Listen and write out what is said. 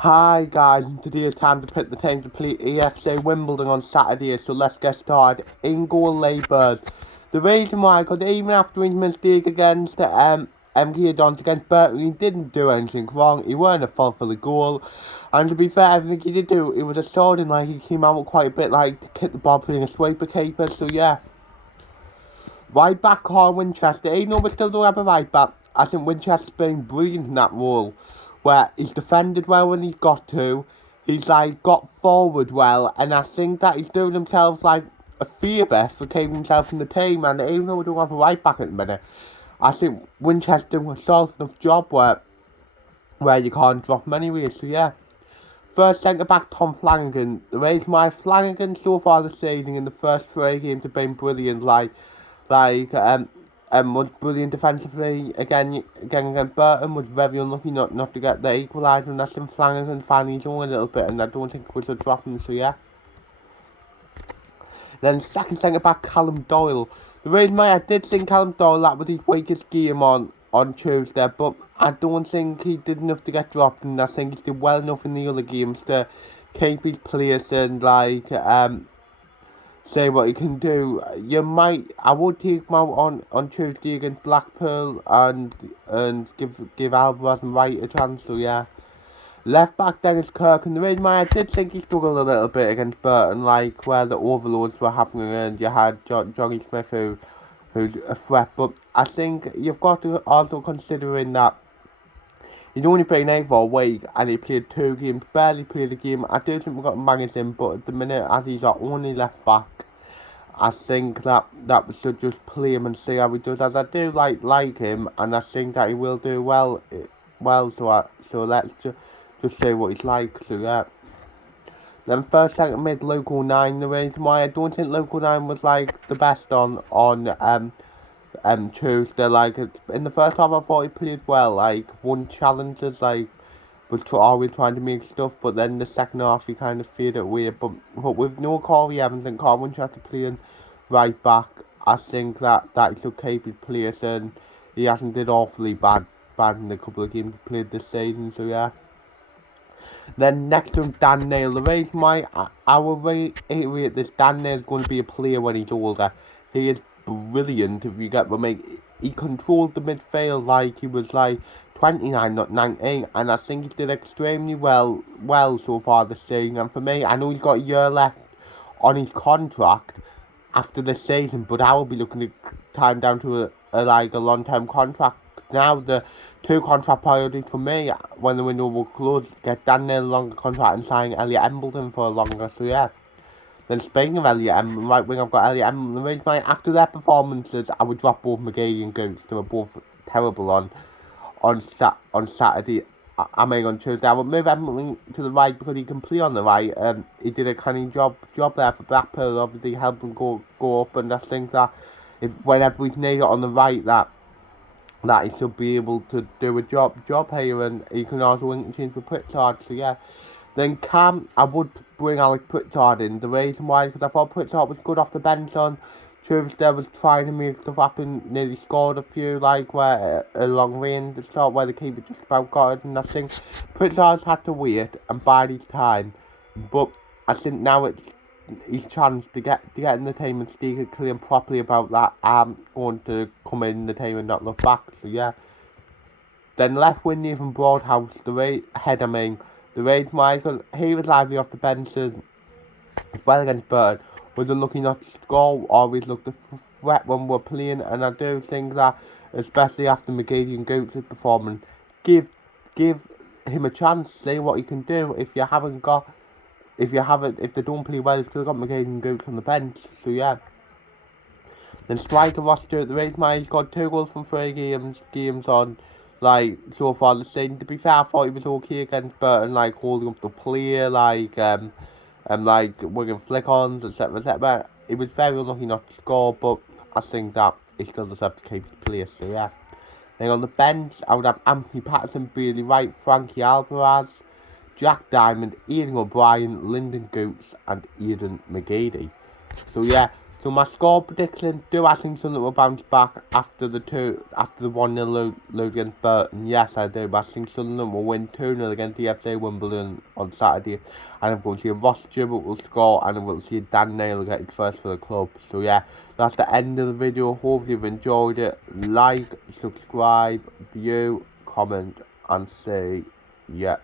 Hi guys, and today is time to pick the team to play Afc Wimbledon on Saturday, so let's get started. In goal Labours. The reason why, because even after his mistake against Don against Burton, he didn't do anything wrong. He weren't at fault for the goal. And to be fair, everything he did do, it was assuring, like he came out with quite a bit like to kick the ball playing a sweeper keeper, so yeah. Right back Carl Winchester, even though we still don't have a right back, I think Winchester's been brilliant in that role, where he's defended well when he's got to, he's like got forward well, and I think that he's doing himself like a favour for keeping himself in the team, and even though we don't have a right back at the minute, I think Winchester's doing a solid enough job where you can't drop him anyway, so yeah. First centre back Tom Flanagan. The reason why Flanagan so far this season in the first three games have been brilliant, was brilliant defensively again against Burton, was very unlucky not to get the equaliser, and that's in Flanagan finally doing a little bit, and I don't think it was a drop him, so yeah. Then second centre back Callum Doyle. The reason why I did think Callum Doyle that was his weakest game on Tuesday, but I don't think he did enough to get dropped, and I think he did well enough in the other games to keep his place and say what he can do. I would take him out on Tuesday against Blackpool and give Alvarez and Wright a chance. So yeah. Left back Dennis Kirk, and the reason why I did think he struggled a little bit against Burton, like where the overloads were happening, and you had Johnny Smith who's a threat. But I think you've got to also consider in that he's only played 8 for a week, and he played 2 games, barely played a game. I do think we've got to manage him, but at the minute, as he's our only left back, I think that we should just play him and see how he does. As I do like him, and I think that he will do well. So let's just see what he's like. So yeah. Then first second mid local 9. The reason why I don't think local 9 was like the best on Tuesday. Like in the first half, I thought he played well. Like won challenges. Like was always trying to make stuff. But then the second half, he kind of faded away. But with no Corey Evans and Carl Winchester playing right back, I think that he should keep his place, and he hasn't did awfully bad in the couple of games he played this season. So yeah. Then next to him, Dan Neil. The reason why I will reiterate this, Dan Neil is going to be a player when he's older. He is brilliant, if you get what I mean. He controlled the midfield like he was like 29, not 19, and I think he did extremely well so far this season. And for me, I know he's got a year left on his contract after this season, but I will be looking to time down to a long-term contract. Now the 2 contract priorities for me when the window will close, get Daniel a longer contract and sign Elliot Embleton for a longer. So yeah. Then speaking of Elliot Embleton, right wing I've got Elliot Embleton. The reason why after their performances I would drop both McGeady and Gooch. They were both terrible on Saturday. On Tuesday. I would move Embleton to the right because he can play on the right. He did a kind of job there for Blackpool, obviously helped him go up, and I think that if whenever we need it on the right that he should be able to do a job here, and he can also interchange with Pritchard. So yeah. Then Cam, I would bring Alex Pritchard in. The reason why, because I thought Pritchard was good off the bench on Tuesday, was trying to make stuff happen, nearly scored a few, like where a long range shot where the keeper just about got it, and I think Pritchard's had to wait and bide his time, but I think now it's his chance to get in the team and speak clear and properly about that. I'm going to come in the team and not look back. So yeah. Then left wing Nathan Broadhouse, the reason why he was lively off the bench as well against Burton, was unlucky not to score. Always looked a threat when we're playing, and I do think that especially after McGeady and Gooch's performance, give him a chance, see what he can do. If they don't play well, you've still got McGeady and Gooch on the bench. So yeah. Then striker Ross Stewart, the reason why he's got 2 goals from 3 games on so far this season. To be fair, I thought he was okay against Burton, like holding up the player, winning flick-ons, etc. He was very unlucky not to score, but I think that he still does have to keep his place. So yeah. Then on the bench, I would have Anthony Patterson, Bailey Wright, Frankie Alvarez, Jack Diamond, Ian O'Brien, Lyndon Gooch, and Aidan McGeady. So yeah, So my score prediction, do I think Sunderland will bounce back after the 1-0 lose against Burton? Yes, I do, but I think Sunderland will win 2-0 against the Afc Wimbledon on Saturday, and I'm going to see Ross Stewart will score, and I'm going to see Dan Naylor get his first for the club. So yeah, that's the end of the video. Hope you've enjoyed it. Like, subscribe, view, comment, and see ya.